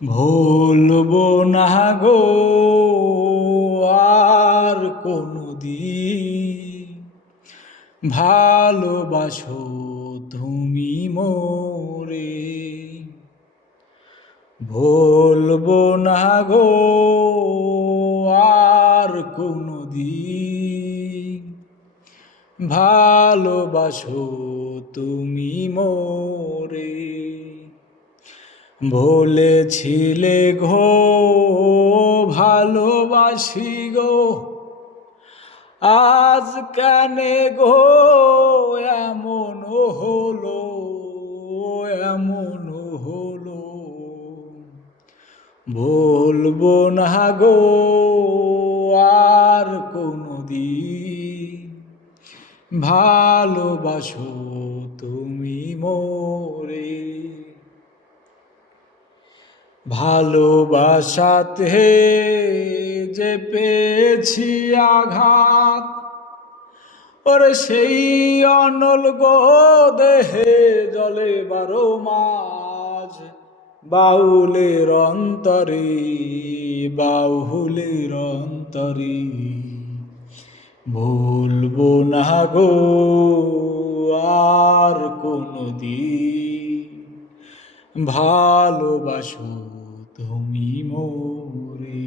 ভুলবো না গো আর কোনদিন, ভালোবাসো তুমি মোরে। ভুলবো না গো আর কোনদিন, ভালোবাসো তুমি মোরে। বলেছিলে গো ভালোবাসি গো, আজ কেনে গো এমন হলো, এমন হলো। বলবো না গো আর কোনদিন, ভালোবাসো তুমি মোরে। ভালোবাসাতে যে পেয়েছি আঘাত, ওরে সেই অনল গো দেহে জলে 12 মাস। বাউলের অন্তরে, বাউলের অন্তরে, ভুলবো না গো আর কোনদিন, ভালোবাসো তুমি মোরে।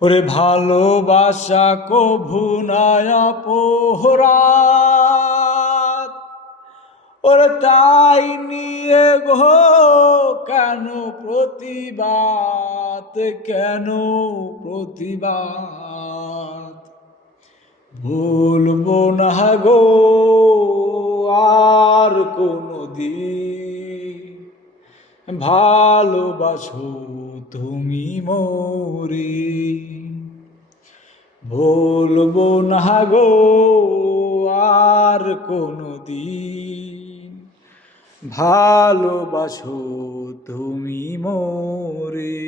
ওরে ভালোবাসা কভু না অপরাধ, ওরে তাই নিয়ে গো কেন প্রতিবাদ, কেন প্রতিবাদ। ভুলবো না গো আর কোনদিন, ভালোবাসো তুমি মোরে। ভুলবো না গো আর কোনদিন, ভালোবাসো তুমি মোরে।